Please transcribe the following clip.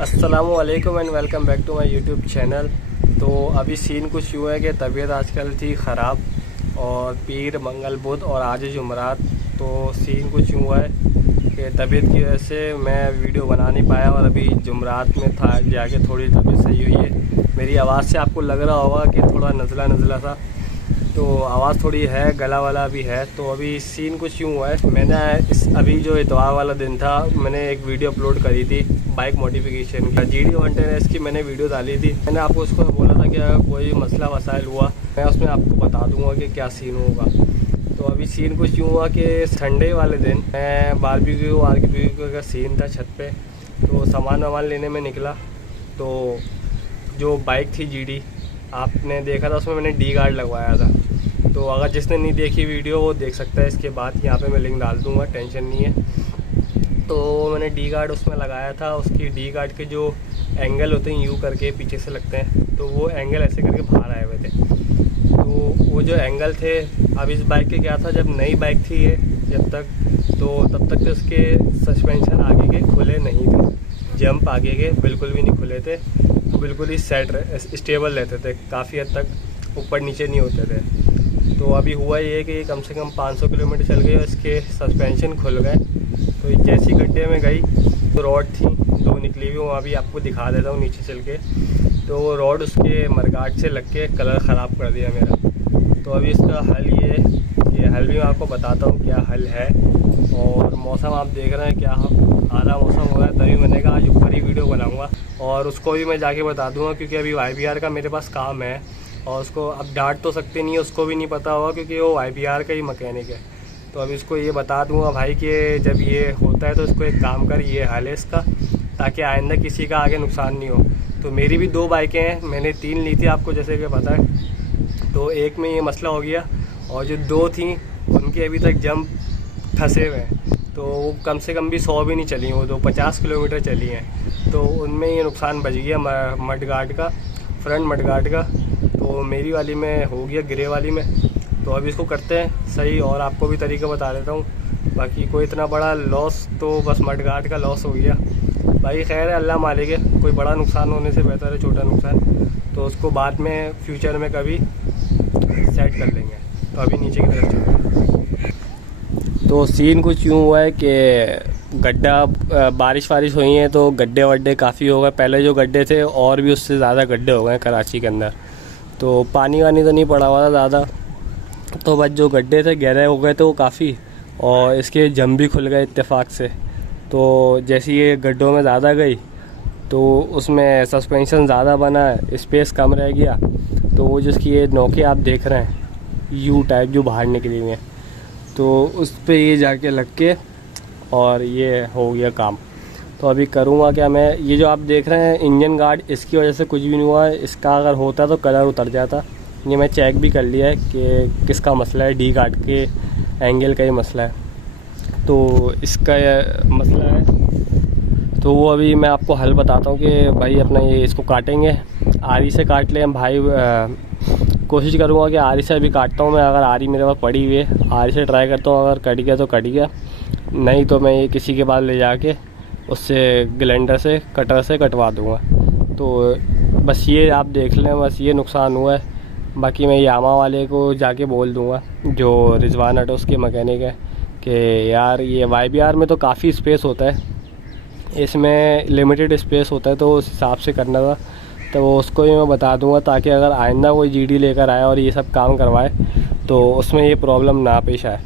अस्सलामु अलैकुम and welcome back to my YouTube channel. तो अभी सीन कुछ यूँ है कि तबीयत आजकल थी ख़राब और पीर मंगल बुध और आज जुमरात, तो सीन कुछ यूँ है कि तबीयत की वजह से मैं वीडियो बना नहीं पाया और अभी जुमरात में था जाके थोड़ी तबीयत सही हुई है। मेरी आवाज़ से आपको लग रहा होगा कि थोड़ा नज़ला नज़ला सा, तो आवाज़ थोड़ी है, गला वाला भी है। तो अभी सीन कुछ यूँ हुआ है, मैंने अभी जो इतवार वाला दिन था मैंने एक वीडियो अपलोड करी थी बाइक मॉडिफिकेशन की, GD 110S की मैंने वीडियो डाली थी। मैंने आपको उसको बोला था कि अगर कोई मसला वसाइल हुआ मैं उसमें आपको बता दूंगा कि क्या सीन होगा। तो अभी सीन कुछ यूँ हुआ कि संडे वाले दिन मैं बारबेक्यू का सीन था छत पे, तो सामान वामान लेने में निकला। तो जो बाइक थी GD आपने देखा था, उसमें मैंने D गार्ड लगवाया था। तो अगर जिसने नहीं देखी वीडियो वो देख सकता है इसके बाद, यहाँ पे मैं लिंक डाल दूँगा, टेंशन नहीं है। तो मैंने D गार्ड उसमें लगाया था। उसकी D गार्ड के जो एंगल होते हैं यू करके पीछे से लगते हैं, तो वो एंगल ऐसे करके बाहर आए हुए थे। तो वो जो एंगल थे, अब इस बाइक के क्या था, जब नई बाइक थी ये जब तक, तो तब तक तो इसके सस्पेंशन आगे के खुले नहीं थे, जंप आगे के बिल्कुल भी नहीं खुले थे, बिल्कुल ही सेट स्टेबल रहते थे, काफ़ी हद तक ऊपर नीचे नहीं होते थे। तो अभी हुआ ये कि कम से कम 500 किलोमीटर चल गई और इसके सस्पेंशन खुल गए। तो जैसी गड्ढे में गई तो रॉड थी 2 निकली हुई, वहाँ भी आपको दिखा देता हूँ नीचे चल के। तो वो रॉड उसके मरगाट से लग के कलर ख़राब कर दिया मेरा। तो अभी इसका हल ये हल भी मैं आपको बताता हूँ क्या हल है। और मौसम आप देख रहे हैं क्या आला मौसम हो रहा है, तभी मैंने कहा आज ऊपर ही वीडियो बनाऊँगा और उसको भी मैं जाके बता दूँगा, क्योंकि अभी YBR का मेरे पास काम है और उसको अब डांट तो सकते नहीं है, उसको भी नहीं पता होगा क्योंकि वो YBR का ही मैकेनिक है। तो अभी इसको ये बता दूंगा भाई कि जब ये होता है तो इसको एक काम कर, ये हाल है इसका, ताकि आइंदा किसी का आगे नुकसान नहीं हो। तो मेरी भी 2 बाइकें हैं, मैंने 3 ली थी आपको जैसे कि पता है। तो एक में ये मसला हो गया और जो 2 थी उनके अभी तक जंप फंसे हुए हैं। तो वो कम से कम भी 100 भी नहीं चली, वो 50 किलोमीटर चली हैं। तो उनमें ये नुकसान बच गया मड गार्ड का, फ्रंट मड गार्ड का। तो मेरी वाली में हो गया, ग्रे वाली में। तो अभी इसको करते हैं सही और आपको भी तरीका बता देता हूँ। बाकी कोई इतना बड़ा लॉस तो बस मड गार्ड का लॉस हो गया भाई, खैर है, अल्लाह मालिक है। कोई बड़ा नुकसान होने से बेहतर है छोटा नुकसान, तो उसको बाद में फ्यूचर में कभी सेट कर लेंगे। तो अभी नीचे की तरफ चलते हैं। तो सीन कुछ यूँ हुआ है कि गड्ढा बारिश वारिश हुई है तो गड्ढे वड्ढे काफ़ी हो गए। पहले जो गड्ढे थे और भी उससे ज़्यादा गड्ढे हो गए कराची के अंदर। तो पानी वानी तो नहीं पड़ा हुआ था ज़्यादा, तो बस जो गड्ढे थे गहरे हो गए थे वो काफ़ी, और इसके जम भी खुल गए इत्तेफाक से। तो जैसे ये गड्ढों में ज़्यादा गई तो उसमें सस्पेंशन ज़्यादा बना है, स्पेस कम रह गया। तो वो जिसकी ये नोके आप देख रहे हैं यू टाइप जो बाहर निकली हुई है, तो उस पर ये जाके लग के और ये हो गया काम। तो अभी करूँगा क्या मैं, ये जो आप देख रहे हैं इंजन गार्ड, इसकी वजह से कुछ भी नहीं हुआ है। इसका अगर होता तो कलर उतर जाता। ये मैं चेक भी कर लिया है कि किसका मसला है, D गार्ड के एंगल का ही मसला है। तो इसका मसला है, तो वो अभी मैं आपको हल बताता हूँ कि भाई अपना ये इसको काटेंगे, आरी से काट लें भाई। कोशिश करूँगा कि आरी से अभी काटता हूँ मैं, अगर आरी मेरे पास पड़ी हुई है आरी से ट्राई करता हूँ, अगर कट गया तो कट गया, नहीं तो मैं ये किसी के पास ले जाके उससे ग्राइंडर से कटर से कटवा दूँगा। तो बस ये आप देख लें, बस ये नुकसान हुआ है। बाकी मैं यामा वाले को जाके बोल दूंगा जो रिजवान ऑटोस के मैकेनिक है कि यार ये YBR में तो काफ़ी स्पेस होता है, इसमें लिमिटेड स्पेस होता है, तो उस हिसाब से करना था। तो वो उसको ही मैं बता दूंगा ताकि अगर आइंदा कोई GD लेकर आए और ये सब काम करवाए तो उसमें ये प्रॉब्लम ना पेश आए।